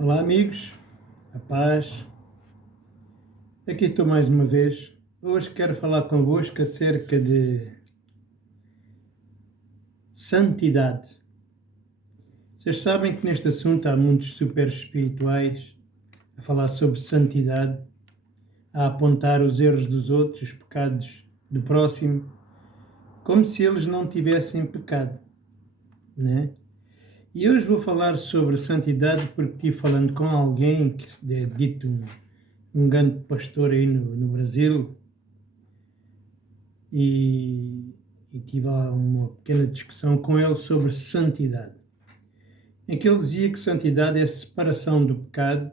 Olá, amigos, a paz. Aqui estou mais uma vez. Hoje quero falar convosco acerca de santidade. Vocês sabem que neste assunto há muitos super espirituais a falar sobre santidade, a apontar os erros dos outros, os pecados do próximo, como se eles não tivessem pecado, né? E hoje vou falar sobre santidade porque estive falando com alguém que é dito um grande pastor aí no Brasil e tive uma pequena discussão com ele sobre santidade, em que ele dizia que santidade é a separação do pecado,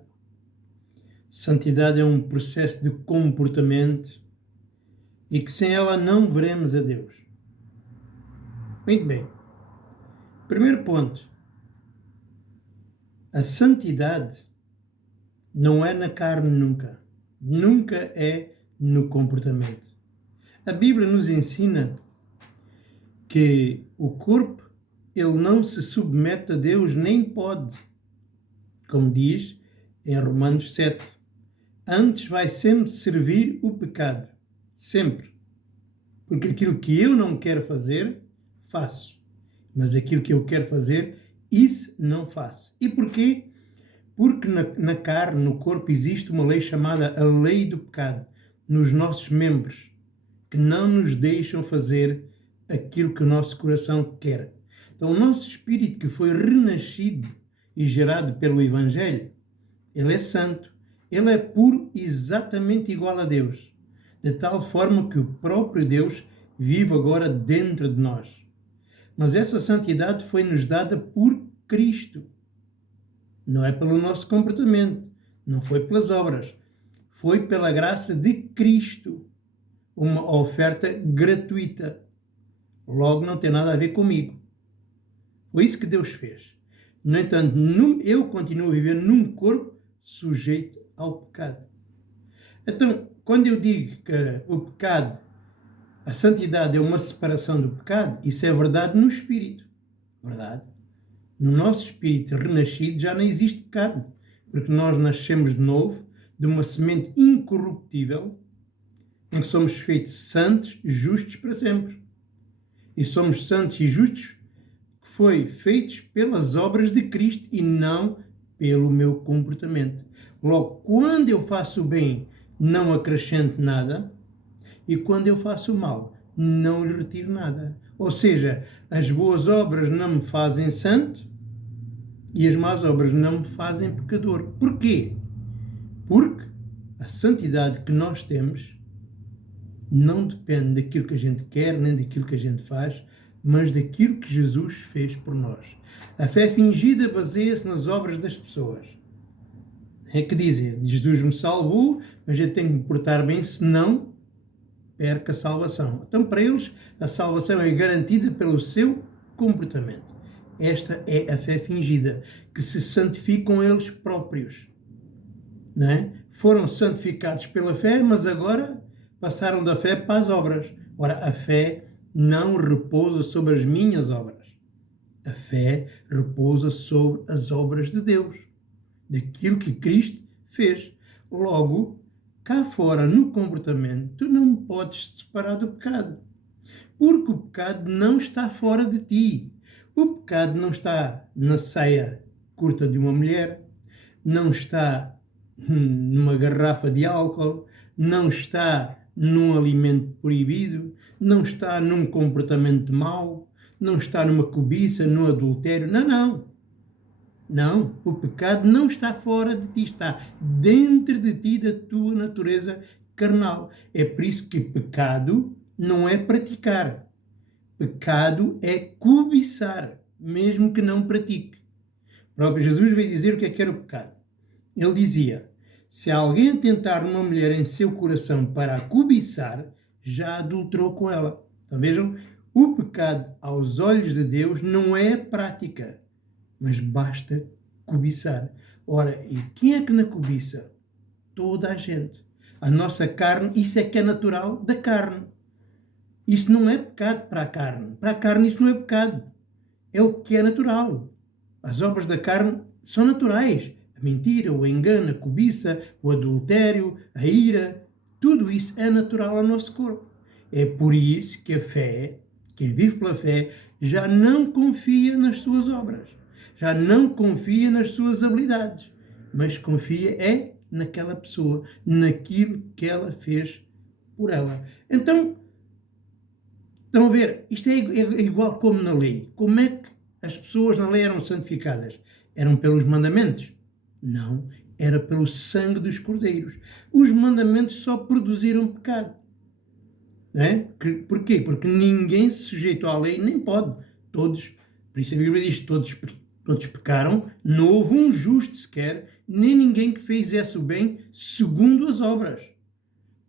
santidade é um processo de comportamento e que sem ela não veremos a Deus. Muito bem. Primeiro ponto, a santidade não é na carne nunca, nunca é no comportamento. A Bíblia nos ensina que o corpo ele não se submete a Deus, nem pode. Como diz em Romanos 7. Antes vai sempre servir o pecado. Sempre. Porque aquilo que eu não quero fazer, faço. Mas aquilo que eu quero fazer, isso não faço. E porquê? Porque na carne, no corpo, existe uma lei chamada a lei do pecado, nos nossos membros, que não nos deixam fazer aquilo que o nosso coração quer. Então, o nosso espírito que foi renascido e gerado pelo Evangelho, ele é santo, ele é puro, exatamente igual a Deus, de tal forma que o próprio Deus vive agora dentro de nós. Mas essa santidade foi-nos dada por Cristo. Não é pelo nosso comportamento, não foi pelas obras, foi pela graça de Cristo, uma oferta gratuita. Logo, não tem nada a ver comigo. Foi isso que Deus fez. No entanto, eu continuo a viver num corpo sujeito ao pecado. Então, quando eu digo que o pecado, a santidade é uma separação do pecado, isso é verdade no espírito. Verdade. No nosso espírito renascido já não existe pecado, porque nós nascemos de novo, de uma semente incorruptível, em que somos feitos santos, justos para sempre. E somos santos e justos que foi feitos pelas obras de Cristo e não pelo meu comportamento. Logo, quando eu faço o bem, não acrescento nada, e quando eu faço o mal, não lhe retiro nada. Ou seja, as boas obras não me fazem santo e as más obras não me fazem pecador. Porquê? Porque a santidade que nós temos não depende daquilo que a gente quer, nem daquilo que a gente faz, mas daquilo que Jesus fez por nós. A fé fingida baseia-se nas obras das pessoas. É que dizem, Jesus me salvou, mas eu tenho que me portar bem, senão perca a salvação. Então, para eles, a salvação é garantida pelo seu comportamento. Esta é a fé fingida, que se santificam eles próprios. Não é? Foram santificados pela fé, mas agora passaram da fé para as obras. Ora, a fé não repousa sobre as minhas obras. A fé repousa sobre as obras de Deus, daquilo que Cristo fez. Logo, cá fora, no comportamento, tu não podes te separar do pecado. Porque o pecado não está fora de ti. O pecado não está na saia curta de uma mulher, não está numa garrafa de álcool, não está num alimento proibido, não está num comportamento mau, não está numa cobiça, num adultério. Não, não. Não, o pecado não está fora de ti, está dentro de ti, da tua natureza carnal. É por isso que pecado não é praticar. Pecado é cobiçar, mesmo que não pratique. O próprio Jesus veio dizer o que era o pecado. Ele dizia, se alguém tentar uma mulher em seu coração para a cobiçar, já adulterou com ela. Então vejam, o pecado aos olhos de Deus não é prática, mas basta cobiçar. Ora, e quem é que na cobiça? Toda a gente. A nossa carne, isso é que é natural da carne. Isso não é pecado para a carne. Para a carne isso não é pecado. É o que é natural. As obras da carne são naturais. A mentira, o engano, a cobiça, o adultério, a ira, tudo isso é natural ao nosso corpo. É por isso que a fé, quem vive pela fé, já não confia nas suas obras, já não confia nas suas habilidades, mas confia naquela pessoa, naquilo que ela fez por ela. Então, estão a ver, isto é igual como na lei. Como é que as pessoas na lei eram santificadas? Eram pelos mandamentos? Não, era pelo sangue dos cordeiros. Os mandamentos só produziram pecado. Não é? Porquê? Porque ninguém se sujeitou à lei, nem pode. Todos, por isso a Bíblia diz, todos pecaram, não houve um justo sequer, nem ninguém que fizesse o bem segundo as obras.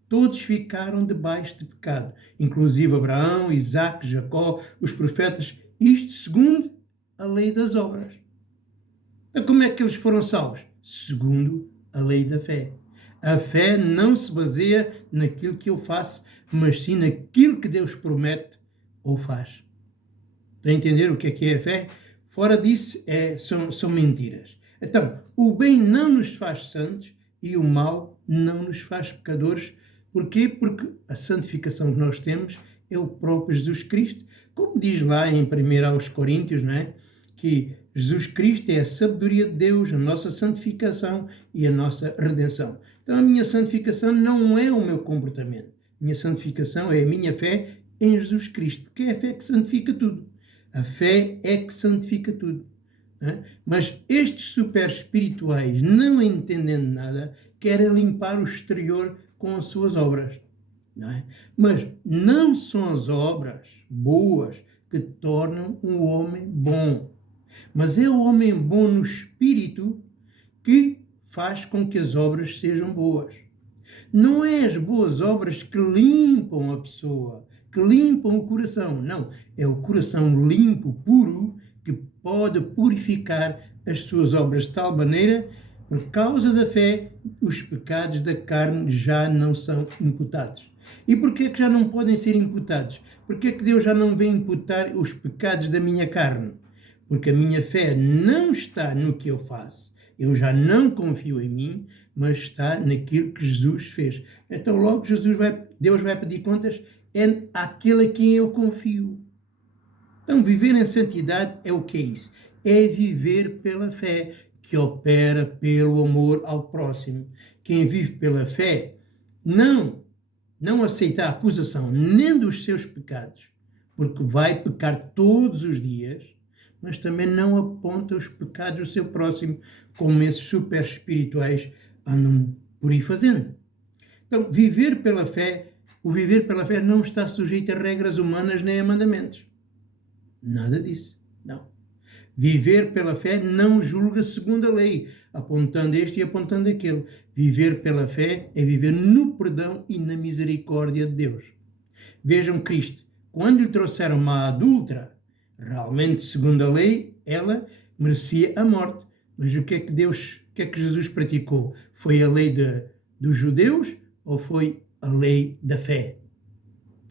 Todos ficaram debaixo de pecado, inclusive Abraão, Isaque, Jacó, os profetas, isto segundo a lei das obras. Então, como é que eles foram salvos? Segundo a lei da fé. A fé não se baseia naquilo que eu faço, mas sim naquilo que Deus promete ou faz. Para entender o que é a fé? Fora disso, são mentiras. Então, o bem não nos faz santos e o mal não nos faz pecadores. Porquê? Porque a santificação que nós temos é o próprio Jesus Cristo. Como diz lá em 1 Coríntios, não é? Que Jesus Cristo é a sabedoria de Deus, a nossa santificação e a nossa redenção. Então a minha santificação não é o meu comportamento. A minha santificação é a minha fé em Jesus Cristo, porque é a fé que santifica tudo. A fé é que santifica tudo. Não é? Mas estes super espirituais, não entendendo nada, querem limpar o exterior com as suas obras. Não é? Mas não são as obras boas que tornam um homem bom. Mas é o homem bom no espírito que faz com que as obras sejam boas. Não é as boas obras que limpam a pessoa, que limpam o coração. Não, é o coração limpo, puro, que pode purificar as suas obras de tal maneira, por causa da fé, os pecados da carne já não são imputados. E porquê é que já não podem ser imputados? Porquê é que Deus já não vem imputar os pecados da minha carne? Porque a minha fé não está no que eu faço. Eu já não confio em mim, mas está naquilo que Jesus fez. Então logo Deus vai pedir contas àquele a quem eu confio. Então viver em santidade é o que é isso? É viver pela fé, que opera pelo amor ao próximo. Quem vive pela fé não aceita a acusação nem dos seus pecados, porque vai pecar todos os dias, mas também não aponta os pecados do seu próximo, como esses super espirituais andam por aí fazendo. Então, o viver pela fé não está sujeito a regras humanas nem a mandamentos. Nada disso, não. Viver pela fé não julga segundo a lei, apontando este e apontando aquele. Viver pela fé é viver no perdão e na misericórdia de Deus. Vejam Cristo, quando lhe trouxeram uma adúltera, realmente, segundo a lei, ela merecia a morte. Mas o que é que Jesus praticou? Foi a lei dos judeus ou foi a lei da fé?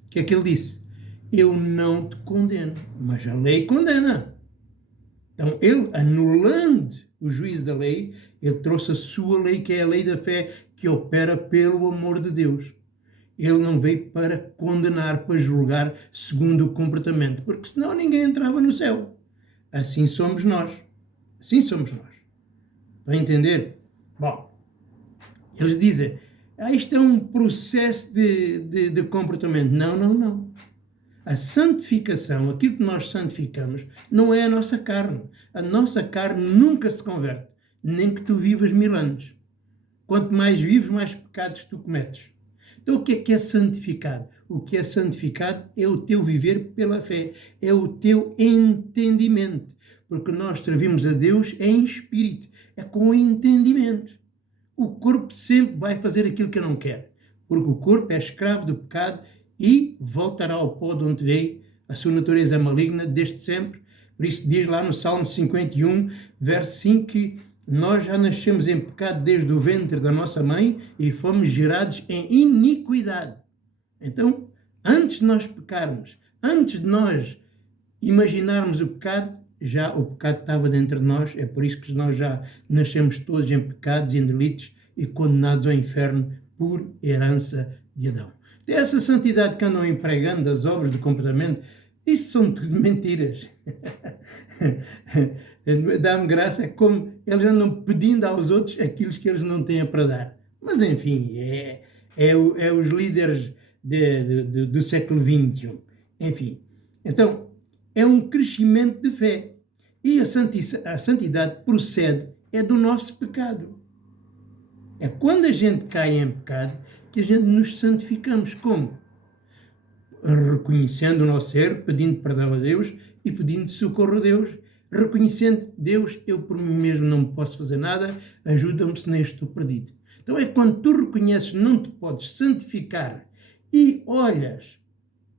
O que é que ele disse? Eu não te condeno, mas a lei condena. Então, ele, anulando o juízo da lei, ele trouxe a sua lei, que é a lei da fé, que opera pelo amor de Deus. Ele não veio para condenar, para julgar segundo o comportamento, porque senão ninguém entrava no céu. Assim somos nós. Assim somos nós. Estão a entender? Bom, eles dizem, isto é um processo de comportamento. Não. A santificação, aquilo que nós santificamos, não é a nossa carne. A nossa carne nunca se converte, nem que tu vivas 1000 anos. Quanto mais vives, mais pecados tu cometes. Então, o que é santificado? O que é santificado é o teu viver pela fé, é o teu entendimento, porque nós servimos a Deus em espírito, é com entendimento. O corpo sempre vai fazer aquilo que não quer, porque o corpo é escravo do pecado e voltará ao pó de onde veio. A sua natureza é maligna desde sempre. Por isso diz lá no Salmo 51, verso 5, que nós já nascemos em pecado desde o ventre da nossa mãe e fomos gerados em iniquidade. Então, antes de nós pecarmos, antes de nós imaginarmos o pecado, já o pecado estava dentro de nós, é por isso que nós já nascemos todos em pecados e em delitos e condenados ao inferno por herança de Adão. Essa santidade que andam empregando as obras de comportamento, isso são tudo mentiras. Dá-me graça, é como eles andam pedindo aos outros aquilo que eles não têm para dar. Mas, enfim, é os líderes do século XXI. Enfim, então, é um crescimento de fé. E a santidade procede do nosso pecado. É quando a gente cai em pecado que a gente nos santificamos. Como? Reconhecendo o nosso erro, pedindo perdão a Deus e pedindo socorro a Deus. Reconhecendo, Deus, eu por mim mesmo não posso fazer nada, ajuda-me senão estou perdido. Então é quando tu reconheces não te podes santificar e olhas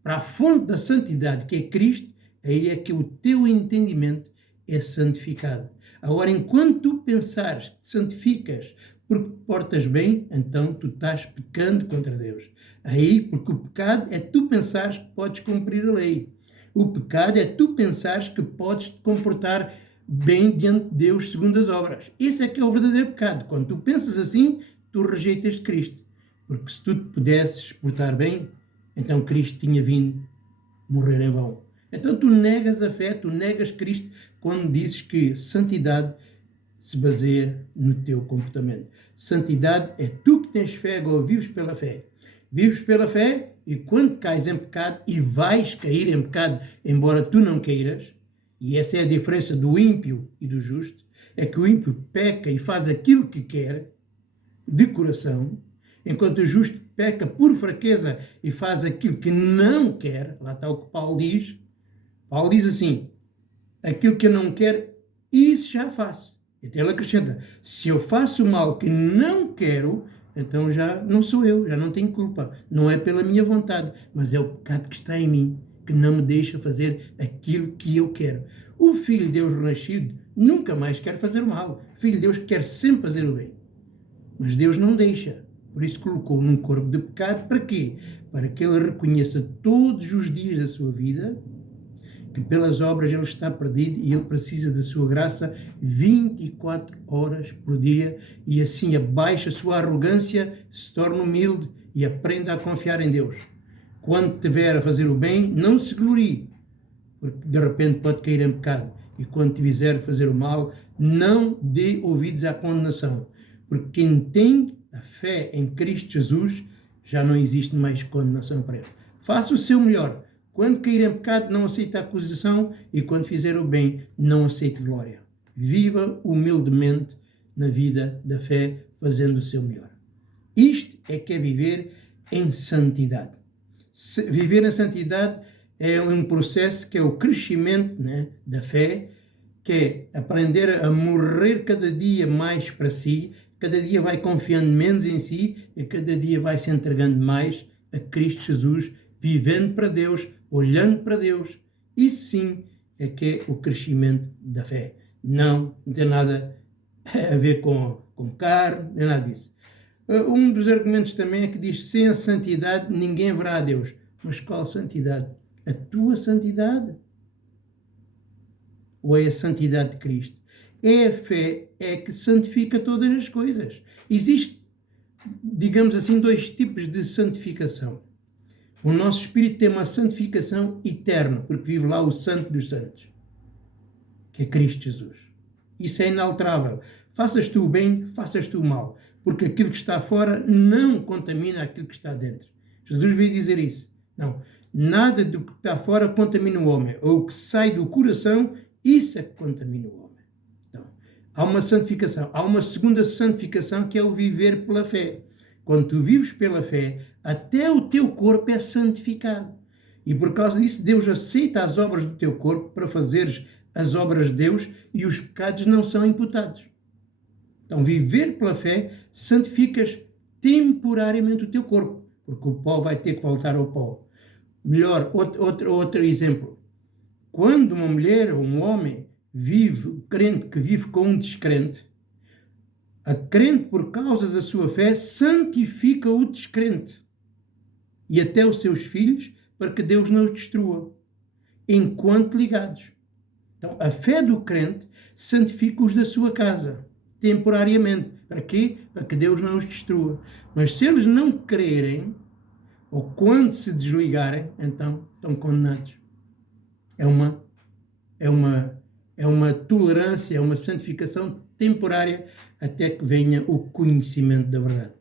para a fonte da santidade que é Cristo, aí é que o teu entendimento é santificado. Agora, enquanto tu pensares que te santificas porque te portas bem, então tu estás pecando contra Deus. Aí, porque o pecado é tu pensares que podes cumprir a lei. O pecado é tu pensares que podes te comportar bem diante de Deus segundo as obras. Esse é que é o verdadeiro pecado. Quando tu pensas assim, tu rejeitas Cristo. Porque se tu te pudesses portar bem, então Cristo tinha vindo morrer em vão. Então tu negas a fé, tu negas Cristo quando dizes que santidade se baseia no teu comportamento. Santidade é tu que tens fé, agora vives pela fé. Vives pela fé e quando cais em pecado, e vais cair em pecado, embora tu não queiras, e essa é a diferença do ímpio e do justo, é que o ímpio peca e faz aquilo que quer, de coração, enquanto o justo peca por fraqueza e faz aquilo que não quer. Lá está o que Paulo diz. Paulo diz assim, aquilo que eu não quero, isso já faço. Então ele acrescenta, se eu faço o mal que não quero, então já não sou eu, já não tenho culpa. Não é pela minha vontade, mas é o pecado que está em mim, que não me deixa fazer aquilo que eu quero. O Filho de Deus renascido nunca mais quer fazer o mal. O Filho de Deus quer sempre fazer o bem. Mas Deus não deixa. Por isso colocou num corpo de pecado, para quê? Para que ele reconheça todos os dias da sua vida que pelas obras ele está perdido e ele precisa da sua graça 24 horas por dia e assim abaixa a sua arrogância, se torna humilde e aprenda a confiar em Deus. Quando tiver a fazer o bem, não se glorie, porque de repente pode cair em pecado. E quando te fizer fazer o mal, não dê ouvidos à condenação, porque quem tem a fé em Cristo Jesus, já não existe mais condenação para ele. Faça o seu melhor. Quando cair em pecado, não aceite a acusação e quando fizer o bem, não aceite glória. Viva humildemente na vida da fé, fazendo o seu melhor. Isto é que é viver em santidade. Viver em santidade é um processo que é o crescimento, né, da fé, que é aprender a morrer cada dia mais para si, cada dia vai confiando menos em si e cada dia vai se entregando mais a Cristo Jesus, vivendo para Deus, olhando para Deus. Isso sim é que é o crescimento da fé. Não tem nada a ver com carne, nem nada disso. Um dos argumentos também é que diz, sem a santidade ninguém verá a Deus. Mas qual santidade? A tua santidade? Ou é a santidade de Cristo? É a fé que santifica todas as coisas. Existe, digamos assim, dois tipos de santificação. O nosso espírito tem uma santificação eterna, porque vive lá o Santo dos Santos, que é Cristo Jesus. Isso é inalterável. Faças tu o bem, faças tu o mal, porque aquilo que está fora não contamina aquilo que está dentro. Jesus veio dizer isso. Não, nada do que está fora contamina o homem, ou o que sai do coração, isso é que contamina o homem. Então, há uma santificação. Há uma segunda santificação que é o viver pela fé. Quando tu vives pela fé, até o teu corpo é santificado. E por causa disso, Deus aceita as obras do teu corpo para fazeres as obras de Deus e os pecados não são imputados. Então, viver pela fé, santificas temporariamente o teu corpo, porque o pó vai ter que voltar ao pó. Melhor, outro exemplo. Quando uma mulher ou um homem vive, crente que vive com um descrente, a crente, por causa da sua fé, santifica o descrente e até os seus filhos, para que Deus não os destrua, enquanto ligados. Então, a fé do crente santifica os da sua casa, temporariamente. Para quê? Para que Deus não os destrua. Mas se eles não crerem, ou quando se desligarem, então estão condenados. É uma tolerância, é uma santificação temporária até que venha o conhecimento da verdade.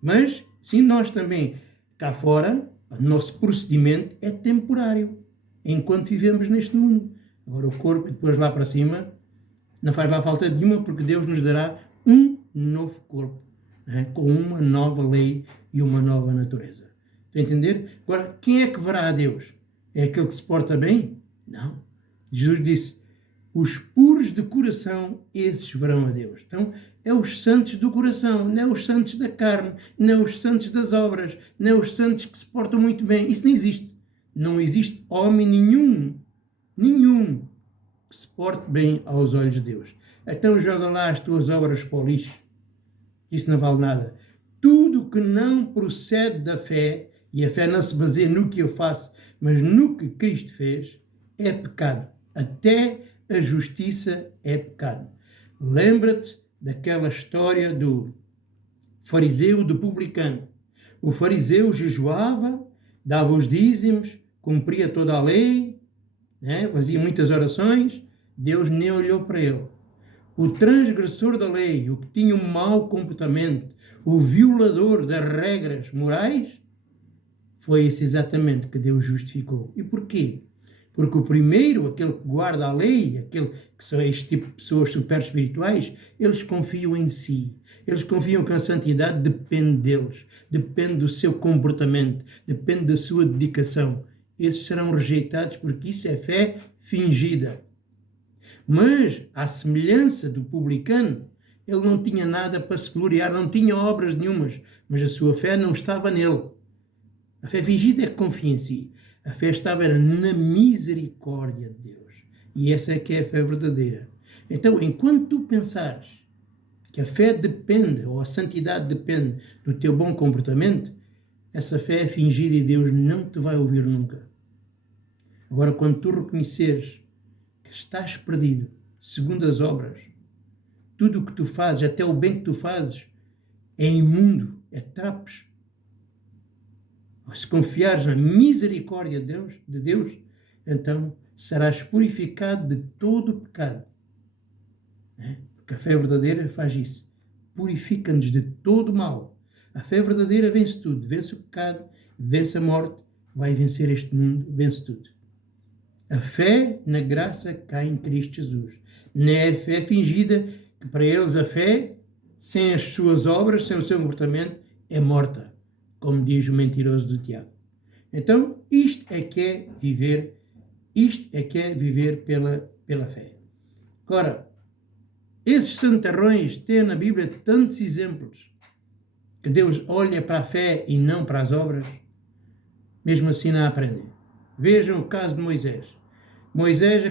Mas, sim, nós também, cá fora, o nosso procedimento é temporário, enquanto vivemos neste mundo. Agora o corpo, e depois lá para cima, não faz lá falta nenhuma, porque Deus nos dará um novo corpo, né? Com uma nova lei e uma nova natureza. Estão a entender? Agora, quem é que verá a Deus? É aquele que se porta bem? Não. Jesus disse, os puros de coração, esses verão a Deus. Então, é os santos do coração, não é os santos da carne, não é os santos das obras, não é os santos que se portam muito bem. Isso não existe. Não existe homem nenhum que se porte bem aos olhos de Deus. Então joga lá as tuas obras para o lixo. Isso não vale nada. Tudo que não procede da fé, e a fé não se baseia no que eu faço, mas no que Cristo fez, é pecado. Até a justiça é pecado. Lembra-te daquela história do fariseu e do publicano. O fariseu jejuava, dava os dízimos, cumpria toda a lei, né? Fazia muitas orações, Deus nem olhou para ele. O transgressor da lei, o que tinha um mau comportamento, o violador das regras morais, foi esse exatamente que Deus justificou. E porquê? Porque o primeiro, aquele que guarda a lei, aquele que são este tipo de pessoas super espirituais, eles confiam em si. Eles confiam que a santidade depende deles, depende do seu comportamento, depende da sua dedicação. Esses serão rejeitados porque isso é fé fingida. Mas, à semelhança do publicano, ele não tinha nada para se gloriar, não tinha obras nenhumas, mas a sua fé não estava nele. A fé fingida é que confia em si. A fé estava na misericórdia de Deus. E essa é que é a fé verdadeira. Então, enquanto tu pensares que a fé depende, ou a santidade depende do teu bom comportamento, essa fé é fingida e Deus não te vai ouvir nunca. Agora, quando tu reconheceres que estás perdido, segundo as obras, tudo o que tu fazes, até o bem que tu fazes, é imundo, é trapos. Se confiares na misericórdia de Deus, então serás purificado de todo o pecado. Porque a fé verdadeira faz isso. Purifica-nos de todo o mal. A fé verdadeira vence tudo. Vence o pecado, vence a morte, vai vencer este mundo, vence tudo. A fé na graça cai em Cristo Jesus. Não é a fé fingida, que para eles a fé, sem as suas obras, sem o seu comportamento, é morta, como diz o mentiroso do Tiago. Então, isto é que é viver pela fé. Agora, esses santarrões têm na Bíblia tantos exemplos que Deus olha para a fé e não para as obras, mesmo assim não aprendem. Vejam o caso de Moisés. Moisés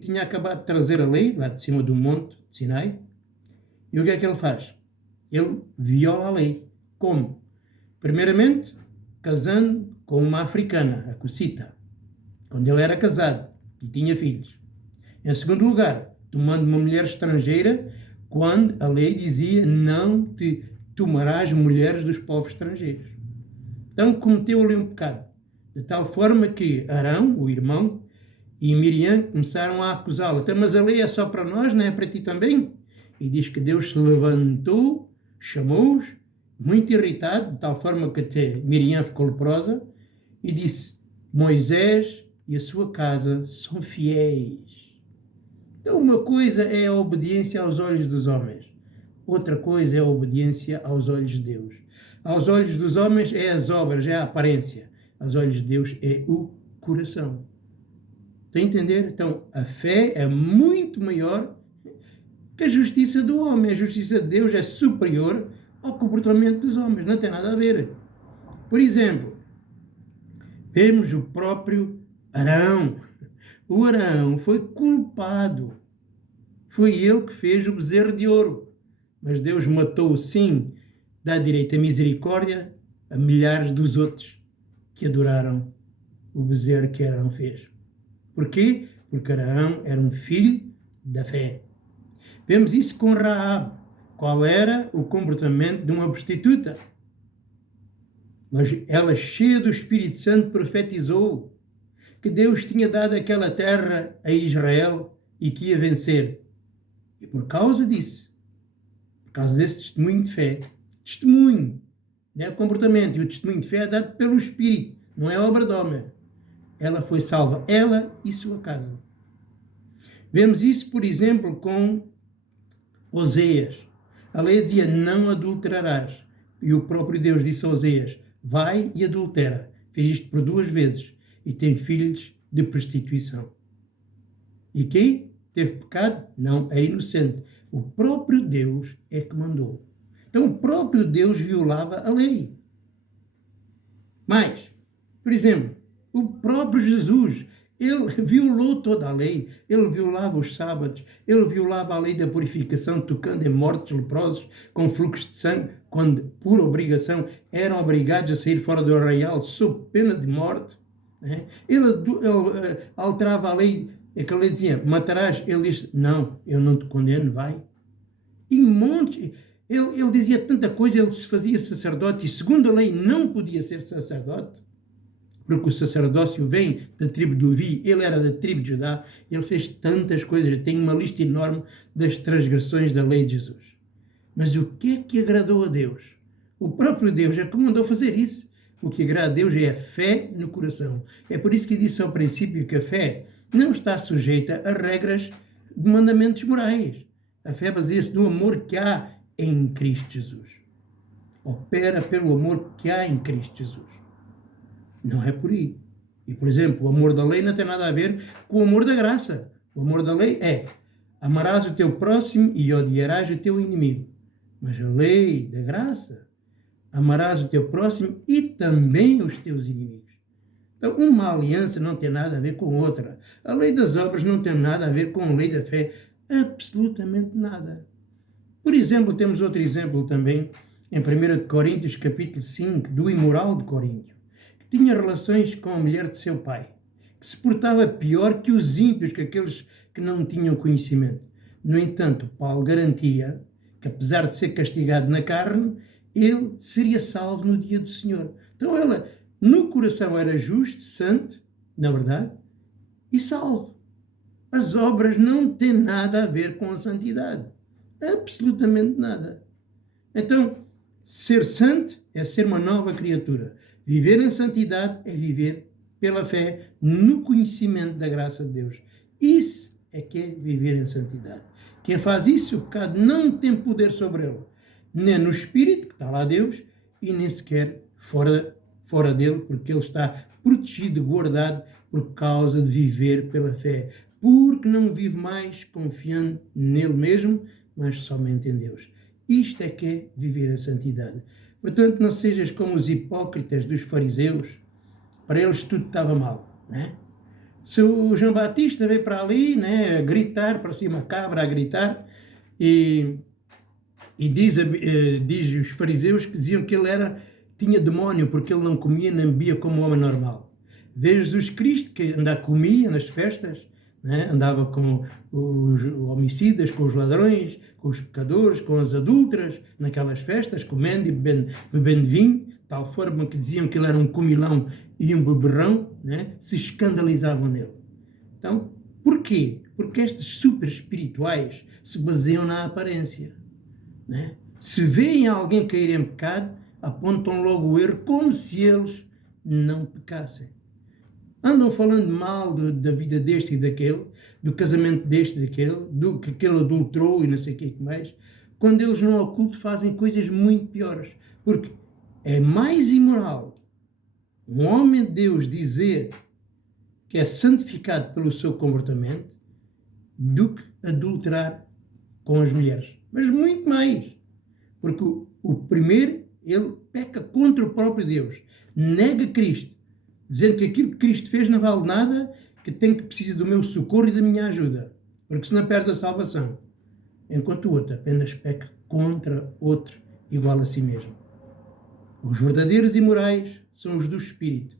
tinha acabado de trazer a lei, lá de cima do monte de Sinai, e o que é que ele faz? Ele viola a lei. Como? Primeiramente, casando com uma africana, a Cusita, quando ele era casado e tinha filhos. Em segundo lugar, tomando uma mulher estrangeira, quando a lei dizia não te tomarás mulheres dos povos estrangeiros. Então cometeu ali um pecado, de tal forma que Arão, o irmão, e Miriam começaram a acusá-lo. Então, mas a lei é só para nós, não é para ti também? E diz que Deus se levantou, chamou-os, muito irritado, de tal forma que até Miriam ficou leprosa, e disse, Moisés e a sua casa são fiéis. Então uma coisa é a obediência aos olhos dos homens, outra coisa é a obediência aos olhos de Deus. Aos olhos dos homens é as obras, é a aparência. Aos olhos de Deus é o coração. Está a entender? Então a fé é muito maior que a justiça do homem. A justiça de Deus é superior ao comportamento dos homens, não tem nada a ver. Por exemplo, vemos o próprio Arão. O Arão foi culpado. Foi ele que fez o bezerro de ouro. Mas Deus matou, sim, dá direito à misericórdia a milhares dos outros que adoraram o bezerro que Arão fez. Porquê? porque Abraão era um filho da fé. Vemos isso com Raab. Qual era o comportamento de uma prostituta? Mas ela, cheia do Espírito Santo, profetizou que Deus tinha dado aquela terra a Israel e que ia vencer. E por causa disso, por causa desse testemunho de fé, testemunho, não é o comportamento, e o testemunho de fé é dado pelo Espírito, não é obra de homem. Ela foi salva, ela e sua casa. Vemos isso, por exemplo, com Oséias. A lei dizia, não adulterarás. E o próprio Deus disse a Oséias, vai e adultera. Fez isto por 2 vezes e tem filhos de prostituição. E quem teve pecado? Não, é inocente. O próprio Deus é que mandou. Então o próprio Deus violava a lei. Mas, por exemplo, o próprio Jesus, ele violou toda a lei. Ele violava os sábados, ele violava a lei da purificação, tocando em mortos leprosos com fluxo de sangue, quando, por obrigação, eram obrigados a sair fora do arraial sob pena de morte. Ele alterava a lei, aquela lei dizia, matarás. Ele disse, não, eu não te condeno, vai. E montes, ele dizia tanta coisa, ele se fazia sacerdote, e segundo a lei não podia ser sacerdote, porque o sacerdócio vem da tribo de Levi, ele era da tribo de Judá, ele fez tantas coisas, tem uma lista enorme das transgressões da lei de Jesus. Mas o que é que agradou a Deus? O próprio Deus é que mandou fazer isso. O que agrada a Deus é a fé no coração. É por isso que disse ao princípio que a fé não está sujeita a regras de mandamentos morais. A fé baseia-se no amor que há em Cristo Jesus. Opera pelo amor que há em Cristo Jesus. Não é por aí. E, por exemplo, o amor da lei não tem nada a ver com o amor da graça. O amor da lei é amarás o teu próximo e odiarás o teu inimigo. Mas a lei da graça, amarás o teu próximo e também os teus inimigos. Então, uma aliança não tem nada a ver com outra. A lei das obras não tem nada a ver com a lei da fé. Absolutamente nada. Por exemplo, temos outro exemplo também em 1 Coríntios, capítulo 5, do imoral de Coríntio, que tinha relações com a mulher de seu pai, que se portava pior que os ímpios, que aqueles que não tinham conhecimento. No entanto, Paulo garantia que, apesar de ser castigado na carne, ele seria salvo no dia do Senhor. Então ela, no coração, era justo, santo, na verdade, e salvo. As obras não têm nada a ver com a santidade. Absolutamente nada. Então, ser santo é ser uma nova criatura. Viver em santidade é viver pela fé no conhecimento da graça de Deus. Isso é que é viver em santidade. Quem faz isso, o pecado não tem poder sobre ele. Nem no Espírito, que está lá Deus, e nem sequer fora dele, porque ele está protegido, guardado, por causa de viver pela fé. Porque não vive mais confiando nele mesmo, mas somente em Deus. Isto é que é viver em santidade. Portanto, não sejas como os hipócritas dos fariseus. Para eles tudo estava mal, né? Se o João Batista veio para ali, né, a gritar, para cima a cabra, a gritar, e diz os fariseus que diziam que ele tinha demónio, porque ele não comia nem bebia como um homem normal. Vê Jesus Cristo, que comia nas festas, né? Andava com os homicidas, com os ladrões, com os pecadores, com as adúlteras, naquelas festas, comendo e bebendo vinho, de tal forma que diziam que ele era um comilão e um beberrão, né? Se escandalizavam nele. Então, porquê? Porque estes super espirituais se baseiam na aparência, né? Se veem alguém cair em pecado, apontam logo o erro, como se eles não pecassem. Andam falando mal da vida deste e daquele, do casamento deste e daquele, do que aquele adulterou e não sei o que mais, quando eles no oculto fazem coisas muito piores. Porque é mais imoral um homem de Deus dizer que é santificado pelo seu comportamento do que adulterar com as mulheres. Mas muito mais. Porque o primeiro, ele peca contra o próprio Deus, nega Cristo, dizendo que aquilo que Cristo fez não vale nada, que precisa do meu socorro e da minha ajuda, porque senão perde a salvação. Enquanto o outro apenas peca contra outro igual a si mesmo. Os verdadeiros imorais são os do Espírito,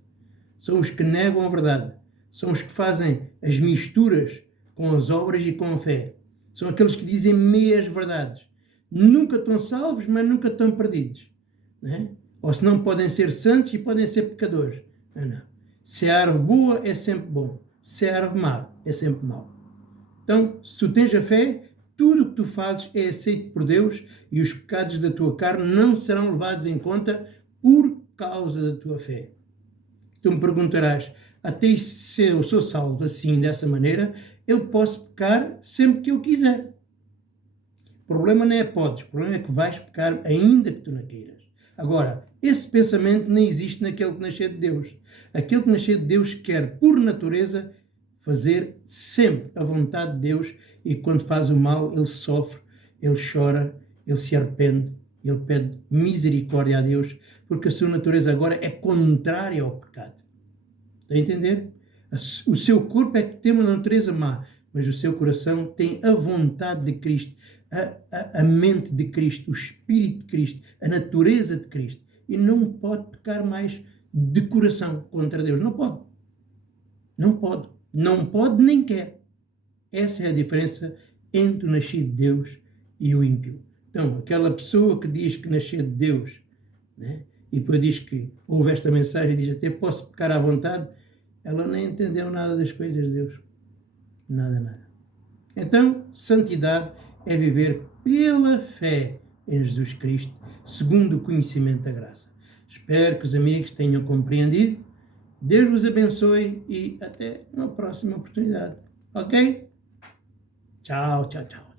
são os que negam a verdade, são os que fazem as misturas com as obras e com a fé. São aqueles que dizem meias verdades. Nunca estão salvos, mas nunca estão perdidos. Não é? Ou se não podem ser santos e podem ser pecadores. Não, não. Se a árvore boa é sempre bom. Se a árvore má é sempre mau. Então, se tu tens a fé, tudo o que tu fazes é aceito por Deus e os pecados da tua carne não serão levados em conta por causa da tua fé. Tu me perguntarás, até se eu sou salvo assim, dessa maneira, eu posso pecar sempre que eu quiser. O problema não é podes, o problema é que vais pecar ainda que tu não queiras. Agora, esse pensamento não existe naquele que nasceu de Deus. Aquele que nasceu de Deus quer, por natureza, fazer sempre a vontade de Deus, e quando faz o mal, ele sofre, ele chora, ele se arrepende, ele pede misericórdia a Deus, porque a sua natureza agora é contrária ao pecado. Está a entender? O seu corpo é que tem uma natureza má, mas o seu coração tem a vontade de Cristo, a mente de Cristo, o Espírito de Cristo, a natureza de Cristo. E não pode pecar mais de coração contra Deus. Não pode. Não pode. Não pode nem quer. Essa é a diferença entre o nascido de Deus e o ímpio. Então, aquela pessoa que diz que nasceu de Deus, né, e depois diz que ouve esta mensagem e diz até posso pecar à vontade, ela nem entendeu nada das coisas de Deus. Nada, nada. Então, santidade é viver pela fé em Jesus Cristo, segundo o conhecimento da graça. Espero que os amigos tenham compreendido. Deus vos abençoe e até uma próxima oportunidade. Ok? Tchau, tchau, tchau.